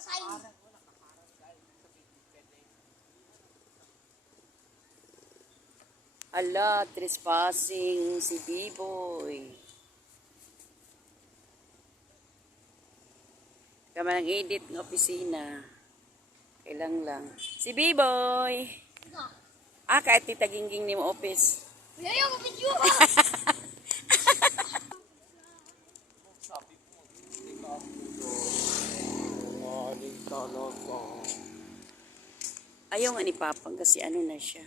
sign. Ala, trespassing si B-boy. Kama nang edit ng opisina. Kailang lang. Si B-boy. Ah, kahit titagingging ni mo office. Ayaw ko video. Ayaw nga ni Papang kasi ano na siya.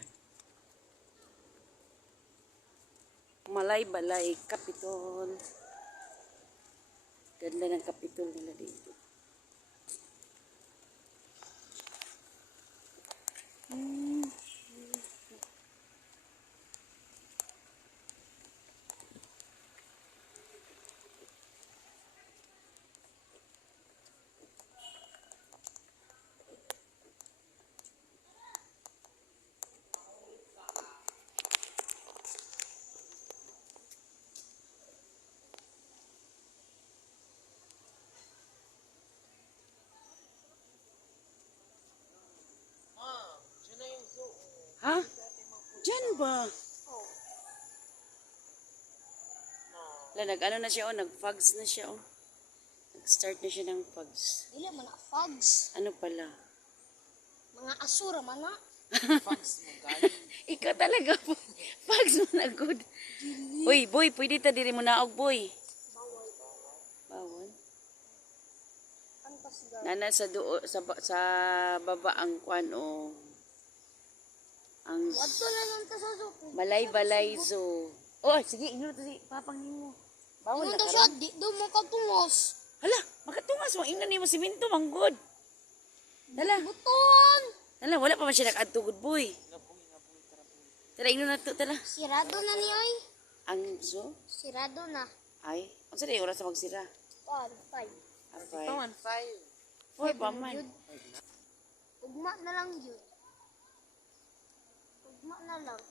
Malay-balay, Kapitol. Ganda ng Kapitol nila dito. Ha? Diyan ba? Nag-ano na siya, nag-fogs na siya, Nag-start na siya ng fogs. Dili man na fogs. Ano pala? Mga asura man na. Ikaw talaga po. Fogs mo na good. Uy, boy, pwede ta diri mo naog, boy. Bawal. Antas ga. Nana sa baba ang kwan ang Wadto na lang ta sa suko. balay-balay zoo. Oh, sige, inyo to si papang nimo. Bawal na Ingon ta karon. siya, di do mo katungos. Hala, makatungas mo ingnan nimo siminto manggod. Dala, Buton. dala wala pa man siya nag-adto good boy. Tara ingnon na to, tala. Sirado na ni ay. Ang zoo Sirado na. ay, unsa day oras sa magsira? 5. Apay. Paman 5. Hoy, paman. Ugma na lang yun. Ugma na lang.